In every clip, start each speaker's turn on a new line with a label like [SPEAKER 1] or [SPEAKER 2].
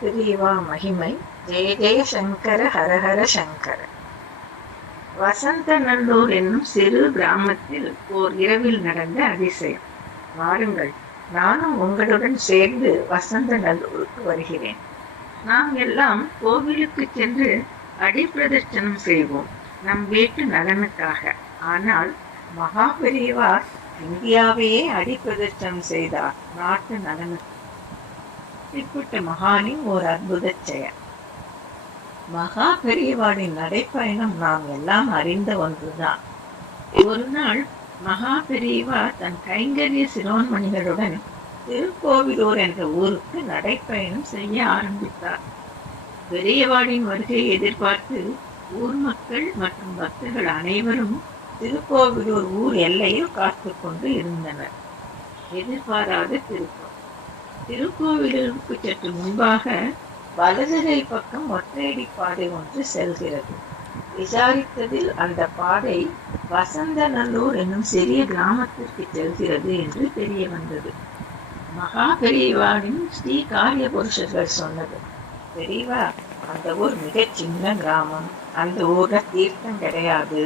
[SPEAKER 1] பெரியவா மகிமை ஜெய ஜெய சங்கர ஹரஹர சங்கர வசந்த நல்லூர் என்னும் சிறு கிராமத்தில் ஓர் இரவில் நடந்த அதிசயம் வாருங்கள் நானும் உங்களுடன் சேர்ந்து வசந்த நல்லூருக்கு வருகிறேன் நாம் எல்லாம் கோவிலுக்கு சென்று அடிப்பிரதட்சணம் செய்வோம் நம் வீட்டு நலனுக்காக ஆனால் மகா பெரியவா இந்தியாவையே அடிப்பிரதட்சணம் செய்தார் நாட்டு நலனுக்கு இப்பட்ட மகானின் ஒரு அற்புத செயல். மகா பெரியவாளின் நடைப்பயணம் நாம் எல்லாம் அறிந்த ஒன்றுதான். ஒரு நாள் மகா பெரியவா தன் கைங்கரிய சிரோன்மணிகளுடன் திருக்கோவிலூர் என்ற ஊருக்கு நடைப்பயணம் செய்ய ஆரம்பித்தார். பெரியவாளின் வருகையை எதிர்பார்த்து ஊர் மக்கள் மற்றும் பக்தர்கள் அனைவரும் திருக்கோவிலூர் ஊர் எல்லையில் காத்து கொண்டு இருந்தனர். எதிர்பாராத திருப்பம் திருக்கோவிலிருப்பு சற்று முன்பாக வலதுகை பக்கம் ஒற்றையடி பாதை ஒன்று செல்கிறது. விசாரித்ததில் அந்த பாதை வசந்தநல்லூர் என்னும் சிறிய கிராமத்திற்கு செல்கிறது என்று தெரிய வந்தது மகா பெரியவாவின் ஸ்ரீ காரிய புருஷர்கள் சொன்னது பெரியவா அந்த ஊர் மிகச் சின்ன கிராமம். அந்த ஊர்ல தீர்த்தம் கிடையாது.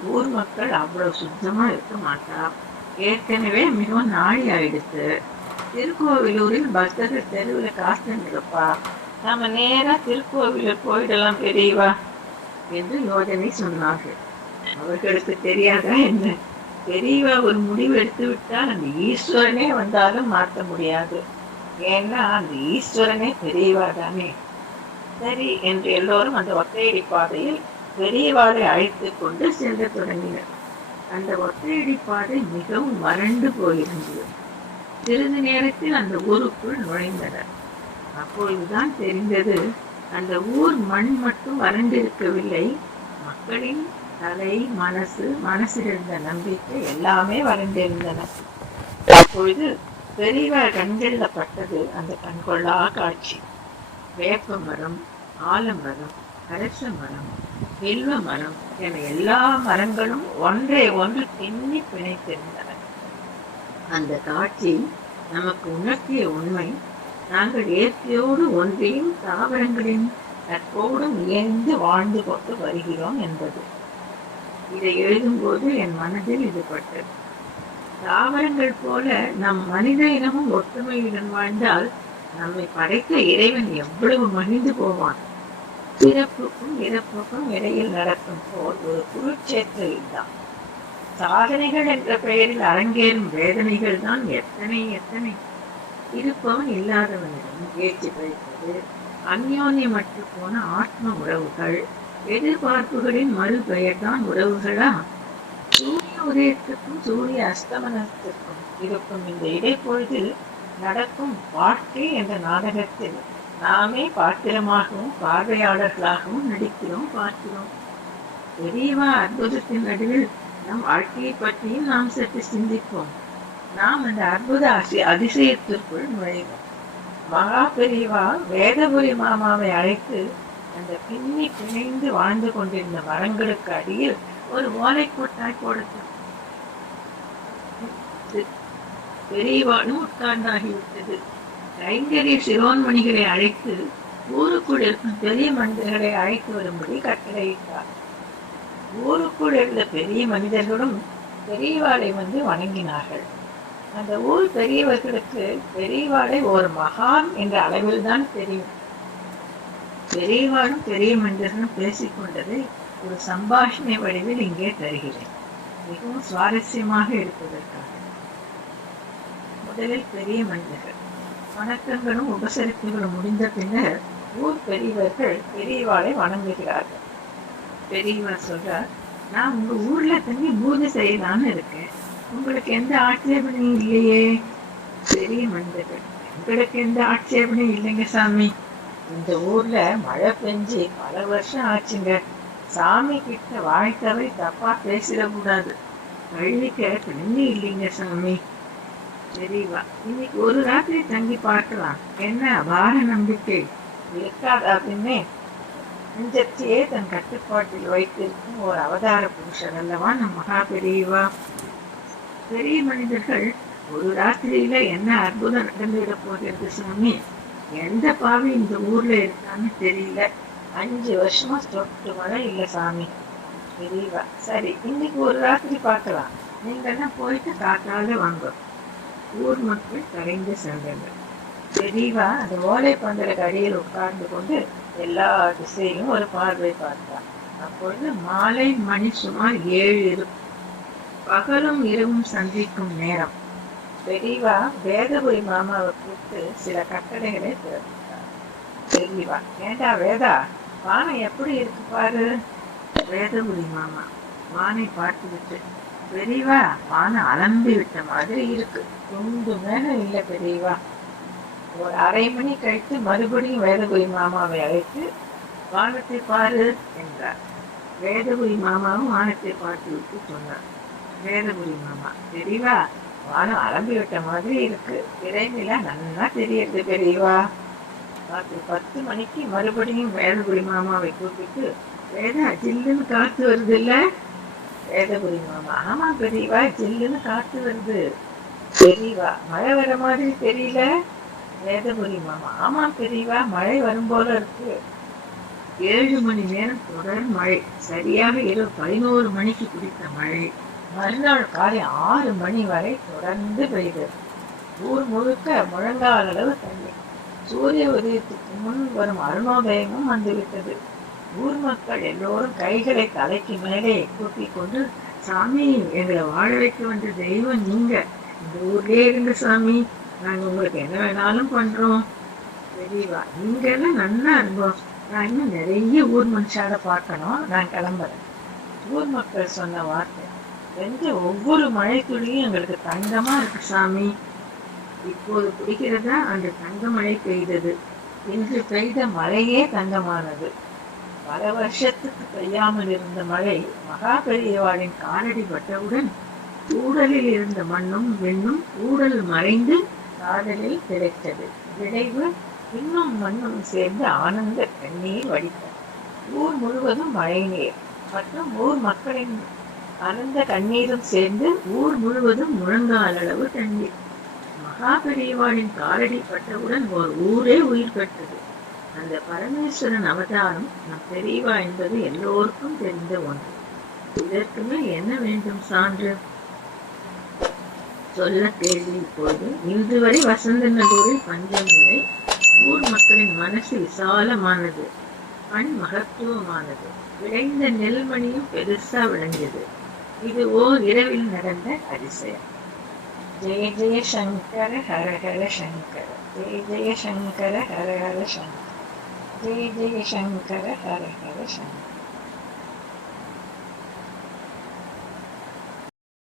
[SPEAKER 1] ஊர் மக்கள் அவ்வளவு சுத்தமா இருக்க மாட்டா. ஏற்கனவே மிகவும் நாழி ஆயிடுத்து திருக்கோவிலூரில் பக்தர்கள் தெருவில் காத்துன்னு இருப்பா நாம நேரா திருக்கோவிலூர் போயிடலாம் பெரியவா என்று யோஜனை சொன்னார்கள். அவர்களுக்கு தெரியாதா என்ன? பெரியவா ஒரு முடிவு எடுத்து விட்டால் அந்த ஈஸ்வரனே வந்தாலும் மாற்ற முடியாது. ஏன்னா அந்த ஈஸ்வரனே பெரியவா தானே. சரி என்று எல்லோரும் அந்த ஒத்தையடி பாதையில் பெரியவாளை அழைத்து கொண்டு செல்ல தொடங்கினர். அந்த ஒத்தையடி பாதை மிகவும் வறண்டு போயிருந்தது. சிறிது நேரத்தில் அந்த ஊருக்குள் நுழைந்தனர். அப்பொழுதுதான் தெரிந்தது அந்த ஊர் மண் மட்டும் வறண்டிருக்கவில்லை. மக்களின் தலை மனசு மனசில் இருந்த நம்பிக்கை எல்லாமே வறண்டிருந்தன. அப்பொழுது பெரியவர் கண்களில் பட்டது அந்த கண்கொள்ளா காட்சி. வேப்ப மரம் ஆலமரம் அரச மரம் வில்வ மரம் என எல்லா மரங்களும் ஒன்றை ஒன்று பின்னி பிணைத்திருந்தன. அந்த காட்சி நமக்கு உணர்த்திய உண்மை நாங்கள் இயற்கையோடு ஒன்றையும் தாவரங்களின் நட்போடும் இயந்து வாழ்ந்து கொண்டு வருகிறோம் என்பது. இதை எழுதும்போது என் மனதில் இதுபட்டது தாவரங்கள் போல நம் மனித இனமும் ஒற்றுமையுடன் வாழ்ந்தால் நம்மை படைத்த இறைவன் எவ்வளவு மகிழ்ந்து போவான். பிறப்புக்கும் இறப்புக்கும் இடையில் நடக்கும் போல் ஒரு குருட்சேத்திர யுத்தம் சாதனைகள் என்ற பெயரில் அரங்கேறும் வேதனைகள் தான் எத்தனை எத்தனை. இருப்பவன் இல்லாதவனிடம் ஏற்றி பழிப்பது அந்யோன்யமற்று போன ஆத்ம உறவுகள் எதிர்பார்ப்புகளின் மறுபெயர் தான் உறவுகளா? சூரிய உதயத்துக்கும் சூரிய அஸ்தமனத்திற்கும் இருக்கும் இந்த இடைப்பொழுதில் நடக்கும் வாழ்க்கை என்ற நாடகத்தில் நாமே பாத்திரமாகவும் பார்வையாளர்களாகவும் நடிக்கிறோம் பார்க்கிறோம். பெரியவா அற்புதத்தின் நடுவில் நம் வாழ்க்கையை பற்றியும் நாம் சற்று சிந்திப்போம். நாம் அந்த அற்புத அசி அதிசயத்திற்குள் நுழைவோம். மகா பெரியவா வேதபுரி மாமாவை அழைத்து அந்த பின்னி பிணைந்து வாழ்ந்து கொண்டிருந்த மரங்களுக்கு அடியில் ஒரு ஓலை கூட்டாய் கொடுத்தார் பெரியவானும் உட்கார்ந்தாகிவிட்டது. கைங்கரிய சிரோன்மணிகளை அழைத்து ஊருக்குள் இருக்கும் பெரிய மனிதர்களை அழைத்து வரும்படி கட்டளையிட்டார். ஊருக்குள் இருந்த பெரிய மனிதர்களும் பெரியவாளை வந்து வணங்கினார்கள். அந்த ஊர் பெரியவர்களுக்கு பெரியவாளை ஒரு மகான் என்ற அளவில் தான் தெரியும். பெரியவாளும் பெரிய மனிதர்களும் பேசிக்கொண்டதை ஒரு சம்பாஷணை வடிவில் இங்கே தருகிறேன். மிகவும் சுவாரஸ்யமாக இருப்பதற்காக. முதலில் பெரிய மனிதர்கள். வணக்கங்களும் உபசரிப்புகளும் முடிந்த பின்னர் ஊர் பெரியவர்கள் பெரியவாளை வணங்குகிறார்கள். பெரியவர் சொல்றார் நான் உங்க ஊர்ல தங்கி பூஜை செய்யலாம்னு இருக்கேன். உங்களுக்கு எந்த ஆட்சேபனையும் இல்லையே. பெரிய மனிதர்கள் உங்களுக்கு எந்த ஆட்சேபனையும் இல்லைங்க சாமி. இந்த ஊர்ல மழை பெஞ்சு பல வருஷம் ஆச்சுங்க. சாமி கிட்ட வாழ்த்தவை தப்பா பேசிடக்கூடாது. பள்ளிக்க தண்ணி இல்லைங்க சாமி. தெரியவா இன்னைக்கு ஒரு ராத்திரி தங்கி பார்க்கலாம். என்ன அபார நம்பிக்கை. இருக்காதா பின்னே? நெஞ்சத்தையே தன் கட்டுப்பாட்டில் வைத்திருக்கும் ஒரு அவதார புருஷர் அல்லவா நம் மகா பெரியவா? பெரிய மனிதர்கள் ஒரு ராத்திரியில என்ன அற்புதம் நடந்துவிட போகிறது சாமி எந்த பாவி இந்த ஊர்ல இருக்கான்னு தெரியல. அஞ்சு வருஷமா தொட்டு மழை இல்ல சாமி. தெரியவா சரி இன்னைக்கு ஒரு ராத்திரி பார்க்கலாம். என்ன போயிட்டு காத்தால வாங்க. ஊர் மக்கள் கரைந்து சென்றனர். பெரியவா அந்த ஓலை பந்தலுக்கு அடியில் உட்கார்ந்து கொண்டு எல்லா திசையிலும் ஒரு பார்வை பார்த்தார். அப்பொழுது மாலை மணி சுமார் ஏழு இருக்கும் பகலும் இரவும் சந்திக்கும் நேரம். பெரியவா வேதபுரி மாமாவை கூப்பிட்டு சில கட்டளைகளை பிறப்பித்தார். பெரியவா ஏண்டா வேதா வானம் எப்படி இருக்கு பாரு? வேதபுரி மாமா வானை பார்த்துவிட்டு. பெரியவா வானம் அலம்பி விட்ட மாதிரி இருக்கு. ரொம்ப மேல இல்லை பெரியவா. ஒரு அரை மணி கழித்து மறுபடியும் வேதபுரி மாமாவை அழைத்து வானத்தை பாரு என்றார். வேதபுரி மாமாவும் வானத்தை பார்த்து விட்டு சொன்னார். வேதபுரி மாமா தெரியவா வானம் அலம்பி விட்ட மாதிரி இருக்கு. விரைவில் நல்லா தெரியறது பெரியவா ராத்திரி பத்து மணிக்கு மறுபடியும் வேதகுரி மாமாவை கூப்பிட்டு வேதா ஜில்லுன்னு காத்து வருது இல்ல வேதபுரி மாமா ஆமா பெரியவா ஜில்லுன்னு காத்து வருது. பெரியவா மழை வர மாதிரி தெரியல? வேதபுரி மாமா ஆமா பெரியவா மழை வரும் போல இருக்கு. ஏழு மணி நேரம் தொடர் மழை. சரியாக இரவு பதினோரு மணிக்கு குடித்த மழை. மறுநாள் காலை ஆறு மணி வரை தொடர்ந்து பெய்தது. ஊர் முழுக்க முழங்கால் அளவு தண்ணி சூரிய உதயத்துக்கு முன் வரும் அருணோதயமும் வந்துவிட்டது. ஊர் மக்கள் எல்லோரும் கைகளை தலைக்கு மேலே கூட்டி கொண்டு சாமி எங்களை வாழ வைக்க வந்த தெய்வம் நீங்க. இந்த ஊர்லயே இருங்க சாமி. நாங்க உங்களுக்கு என்ன வேணாலும் பண்றோம். தெரியவா இங்கெல்லாம் நல்ல நல்லா நான் இன்னும் நிறைய ஊர் மனுஷால பார்க்கணும். நான் கிளம்புறேன். ஊர் மக்கள் சொன்ன வார்த்தை. எந்த ஒவ்வொரு மழை துளியும் எங்களுக்கு தங்கமா இருக்கு சாமி. இப்போது பிடிக்கிறதா அந்த தங்க மழை பெய்தது. இன்று பெய்த மழையே தங்கமானது. பல வருஷத்துக்கு பெய்யாமல் இருந்த மழை மகா பெரியவாளின் காலடி பட்டவுடன் ஊடலில் இருந்த மண்ணும் வெண்ணும் ஊடல் மறைந்து காதலில் கிடைத்தது விளைவு இன்னும் மண்ணும் சேர்ந்து ஆனந்த கண்ணீர் வடித்தது. ஊர் முழுவதும் மழை நீர் மற்றும் ஊர் மக்களின் அனந்த கண்ணீரும் சேர்ந்து ஊர் முழுவதும் முழங்கால் அளவு தண்ணீர். மகா பெரியவாளின் காலடி பட்டவுடன் ஒரு ஊரே உயிர் பெற்றது. அந்த பரமேஸ்வரன் அவதாரம் நம் பெரியவா என்பது எல்லோருக்கும் தெரிந்த ஒன்று. இதற்கு மேல் என்ன வேண்டும் சான்று? சொல்ல கேள்வி இப்போது இன்று வரை வசந்தநல்லூரில் பஞ்சம் இல்லை. ஊர் மக்களின் மனசு விசாலமானது பண் மகத்துவமானது. விளைந்த நெல்மணியும் பெருசா விளைஞ்சது இது ஓர் இரவில் நடந்த அதிசயம். ஜெய ஜெய சங்கர ஹர ஹர சங்கர ஜெய ஜெய சங்கர ஹர ஹர சங்கர ஜெய ஜெய சங்கர ஹர ஹர சங்கர.